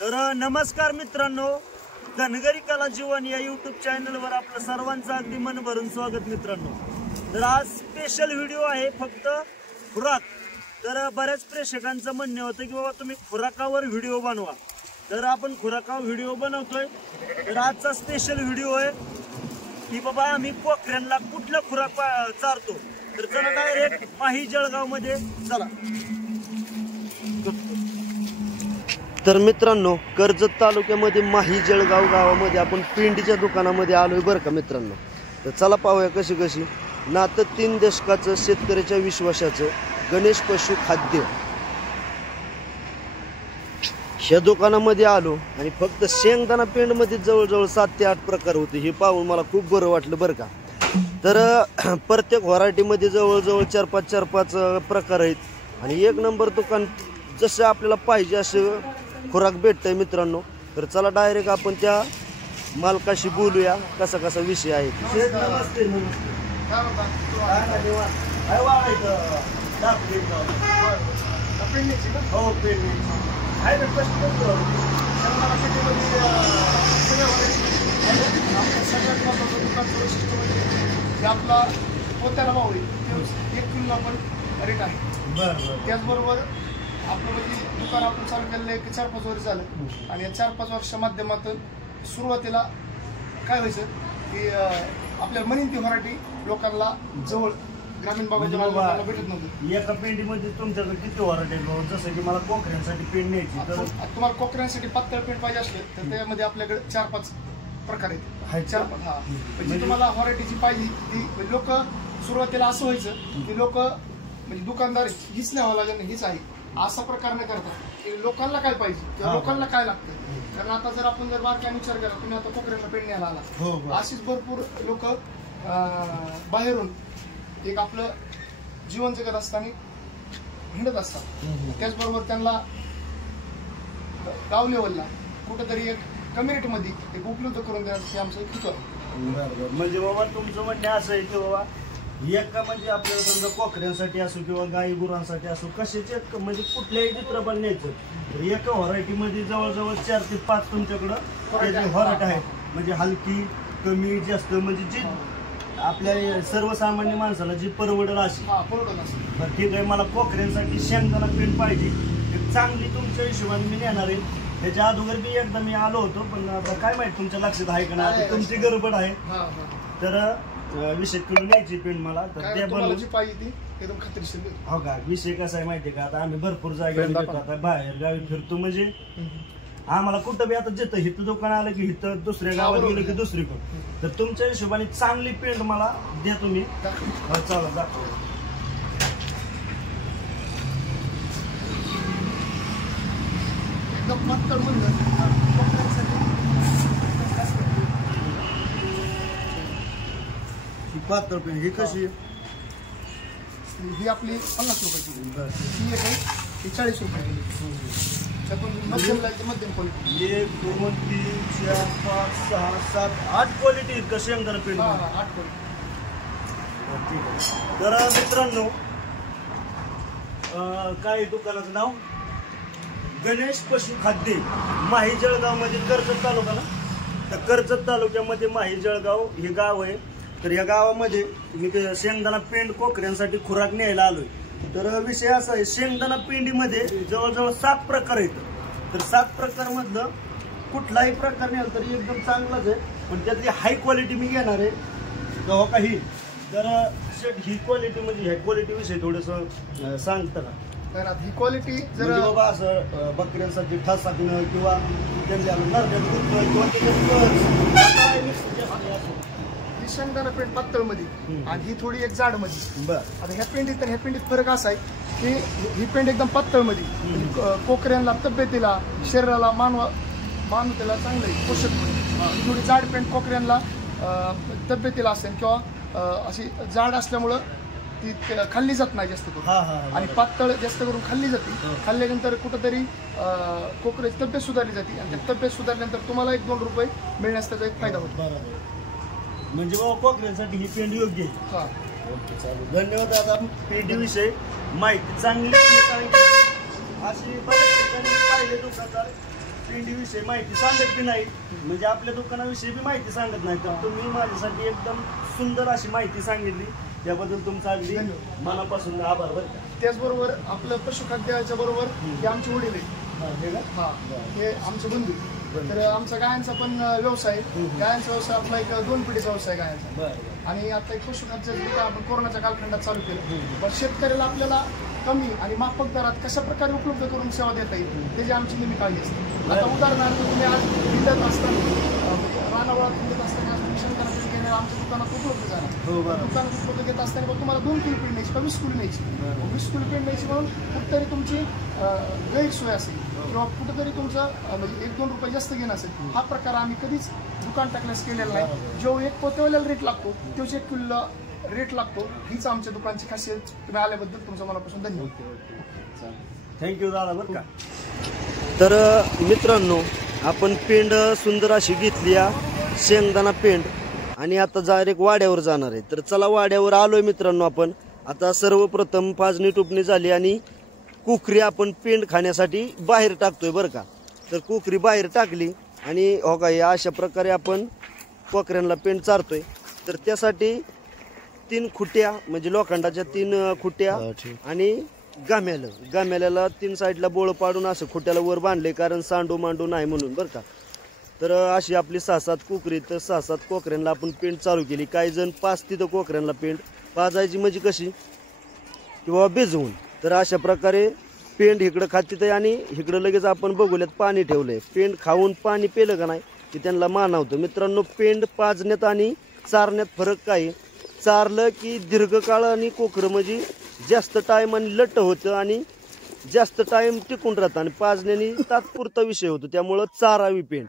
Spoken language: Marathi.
तर नमस्कार मित्रांनो, धनगरी कला जीवन या यूट्यूब चॅनलवर आपलं सर्वांचं अगदी मन भरून स्वागत मित्रांनो। तर आज स्पेशल व्हिडिओ आहे फक्त खुराक। तर बऱ्याच प्रेक्षकांचं म्हणणं होतं की बाबा तुम्ही खुराकावर व्हिडिओ बनवा, तर आपण खुराकावर व्हिडिओ बनवतोय। तर आजचा स्पेशल व्हिडिओ आहे की बाबा आम्ही कोकऱ्यांना कुठलं खुराक चारतो। तर चला डायरेक्ट माही जळगाव मध्ये चला। तर मित्रांनो, कर्जत तालुक्यामध्ये माही जळगाव गावामध्ये आपण पिंडीच्या दुकानामध्ये आलोय बरं का मित्रांनो। तर चला पाहूया कशी कशी नातं 3 दशकाचं शेतकऱ्याच्या विश्वासाचं गणेश पशु खाद्य ह्या दुकानामध्ये आलो आणि फक्त शेंगदाणा पेंड मध्ये जवळजवळ 7 ते 8 प्रकार होते। हे पाहून मला खूप बरं वाटलं बरं का। तर प्रत्येक व्हरायटीमध्ये जवळजवळ 4-5 प्रकार आहेत आणि एक नंबर दुकान जसं आपल्याला पाहिजे असं खुराक भेटतंय मित्रांनो। तर चला डायरेक्ट आपण त्या मालकाशी बोलूया कसा कसा विषय आहे। नमस्ते आपला पोत्याला भाव आहे 1 किलो आपण रेट आहे। त्याचबरोबर आपलं म्हणजे दुकान आपण चालू केलेलं आहे 4-5 वर्ष झालं आणि या 4-5 वर्षाच्या माध्यमातून सुरुवातीला काय व्हायचं की आपल्या म्हणीन ती व्हरायटी लोकांना जवळ ग्रामीण भागाच्या लोकांना भेटत नव्हतं। एका पेंडीमध्ये तुमच्याकडे किती व्हरायटी आहे? जसं की मला कोकऱ्यांसाठी पेंड न्यायची, तर तुम्हाला कोकऱ्यांसाठी पातळ पेंड पाहिजे असले तर त्यामध्ये आपल्याकडे 4-5 प्रकार आहेत। 4-5 हा म्हणजे तुम्हाला व्हरायटीची पाहिजे ती लोक सुरुवातीला असं व्हायचं की लोक म्हणजे दुकानदार हीच न्यावं लागेल हीच आहे असा प्रकार न करतात की लोकांना काय पाहिजे किंवा लोकांना काय लागतं। कारण आता जर आपण जर बारकाईने विचार केला, तुम्ही आता कोकऱ्यांना पेंड न्यायला आला, अशीच भरपूर लोक बाहेरून एक आपलं जीवन जगत असताना हिंडत असतात। त्याचबरोबर त्यांना गाव लेवलला कुठेतरी एक कम्युनिटीमध्ये एक उपलब्ध करून देण्यासाठी आमचं हेतू आहे। म्हणजे बाबा तुमचं म्हणणं असं आहे की बाबा एका म्हणजे आपल्याला समजा कोकऱ्यांसाठी असो किंवा गाई गुरांसाठी असो कशाचे म्हणजे कुठल्याही चित्रपट न्यायचं, तर एका व्हरायटीमध्ये जवळजवळ 4 ते 5 तुमच्याकडं व्हरायटी आहे। म्हणजे हलकी कमी जास्त म्हणजे जी आपल्या सर्वसामान्य माणसाला जी परवडेल अशी। बरं ठीक आहे, मला कोकऱ्यांसाठी शेंगदाणा पेंड पाहिजे, एक चांगली तुमच्या हिशोबाने मी नेणार आहे। त्याच्या अगोदर बी एकदा मी आलो होतो, पण आता काय माहिती तुमच्या लक्षात आहे का नाही, तुमची गडबड आहे। तर 20 किलो न्यायची पेंड मला, तर ते बनवून पाहिजे एकदम खात्रीशीर। हो का, विषय कसा आहे माहितीये का, आता आम्ही भरपूर जागेवर आता बाहेर गावी फिरतो, म्हणजे आम्हाला कुठं बी आता जिथं हिथं दुकान आलं की हिथं दुसऱ्या गावात गेलं की दुसरीकडे, तर तुमच्या हिशोबाने चांगली पेंड मला द्या तुम्ही। चला दाखव। एकदम पातळ म्हणलं पातळ पेंड ही कशी? ही आपली 50 रुपयाची, ही एक आहे ही 40 रुपये। त्यातून मध्यम क्वालिटी 1 2 3 4 5 6 7 8 क्वालिटी कशी शेंगदाणा पेंड? 8 क्वालिटी। ठीक आहे। तर मित्रांनो, काय दुकानाचं नाव गणेश पशु खाद्य, माही जळगाव मध्ये कर्जत तालुका ना, तर कर्जत तालुक्यामध्ये माही जळगाव हे गाव आहे। तर या गावामध्ये मी शेंगदाणा पेंड कोकऱ्यांसाठी खुराक न्यायला आलोय। तर विषय असा आहे, शेंगदाणा पेंडीमध्ये जवळजवळ 7 प्रकार आहेत। तर 7 प्रकार मधलं कुठलाही प्रकार नाही तरी एकदम चांगलाच आहे, पण त्यातली हाय क्वालिटी मी घेणार आहे तेव्हा काही। तर ही क्वालिटी म्हणजे ह्या क्वालिटी विषयी थोडंसं सांगता का? तर ही क्वालिटी जर बाबा असं बकऱ्यांसाठी ठसाकणं किंवा त्यांच्या नरड्यात दुखणं किंवा शेंगदाणा पेंड पातळ मध्ये आणि ही थोडी एक जाड मध्ये। आता ह्या पेंडीत फरक असा आहे की ही पेंड एकदम पातळ मध्ये कोकऱ्यांना तब्येतीला शरीराला मानवतेला चांगलं आहे, पोषक मध्ये। थोडी जाड पेंड कोकऱ्यांना तब्येतीला असेल किंवा अशी जाड असल्यामुळं ती खाल्ली जात नाही जास्त करून, आणि पातळ जास्त करून खाल्ली जाते। खाल्ल्यानंतर कुठंतरी कोकऱ्याची तब्येत सुधारली जाते आणि त्या तब्येत सुधारल्यानंतर तुम्हाला 1-2 रुपये मिळण्यास त्याचा एक फायदा होतो। म्हणजे बाबा कोकऱ्यांसाठी ही पेंड योग्य आहे। ओके चालेल, धन्यवाद दादा। पेंडीविषयी माहिती चांगली अशी बऱ्याच ठिकाणी पाहिले दुकानदार पेंडीविषयी माहिती सांगत बी नाही, म्हणजे आपल्या दुकानाविषयी बी माहिती सांगत नाही, तर तुम्ही माझ्यासाठी एकदम सुंदर अशी माहिती सांगितली, त्याबद्दल तुमचा अगदी मनापासून आभार बरं का. त्याचबरोबर आपलं पशुखाद्याच्या बरोबर हे आमचे वडील आहेत. हा, हे आमचे बंधू. तर आमचा गायांचा पण व्यवसाय, गायांचा व्यवसाय आपला एक 2 पिढीचा व्यवसाय गायांचा. आणि आता एक पशुखाद्याचं आपण कोरोनाच्या कालखंडात चालू केलं. पण शेतकऱ्याला आपल्याला कमी आणि माफक दरात कशा प्रकारे उपलब्ध करून सेवा देता येईल त्याची आमची नेहमी काळजी असते. आता उदाहरणार्थ तुम्ही आज हिंडत असताना, रानावळात हिंडत असताना शेतकऱ्याकडे घेण्याला आमच्या दुकानात उपलब्ध झाला. दुकानात उपलब्ध घेत असताना तुम्हाला 2 किलो पेंड न्यायची का 20 किलो न्यायची, 20 किलो पेंड न्यायची म्हणून कुठेतरी तुमची गैरसोय असेल किंवा कुठेतरी तुमचं म्हणजे 1-2 रुपये जास्त घेणं असेल, हा प्रकार आम्ही कधीच दुकान टाकण्यास केलेला नाही. जो एक पोतेवाल्याला रेट लागतो तोच 1 किलो रेट लागतो. हीच आमच्या दुकानची खासियत. तुम्ही आल्याबद्दल तुमचं मनापासून धन्यवाद. थँक्यू दादा बरं का. तर मित्रांनो, आपण पेंड सुंदर अशी घेतली शेंगदाणा पेंड, आणि आता डायरेक्ट वाड्यावर जाणार आहे. तर चला वाड्यावर आलोय मित्रांनो. आपण आता सर्वप्रथम पाजणी टोपणी झाली आणि कुकरी आपण पेंड खाण्यासाठी बाहेर टाकतोय बरं का. तर कुकरी बाहेर टाकली आणि हो का, या अशा प्रकारे आपण कोकऱ्यांना पेंड चारतोय. तर त्यासाठी 3 खुट्या म्हणजे लोखंडाच्या 3 खुट्या आणि गाम्याला 3 साईडला बोळ पाडून असं खुट्याला वर बांधले, कारण सांडू मांडू नाही म्हणून बरं का. तर अशी आपली 6-7 कुकरी, तर 6-7 कोकऱ्यांना आपण पेंड चालू केली. काही जण 5 तिथं कोकऱ्यांना पेंड पाजायची म्हणजे कशी किंवा भिजवून. तर अशा प्रकारे पेंड इकडं खातीत आणि इकडं लगेच आपण बघूल्यात पाणी ठेवलंय. पेंड खाऊन पाणी पेलं का नाही की त्यांना मानवतं. मित्रांनो, पेंड पाजण्यात आणि चारण्यात फरक काय? चारलं की दीर्घकाळ आणि कोकरं म्हणजे जास्त टाइम आणि लट्ट होतं आणि जास्त टाइम टिकून राहतं, आणि पाजण्याने तात्पुरता विषय होतो. त्यामुळं चारावी पेंड.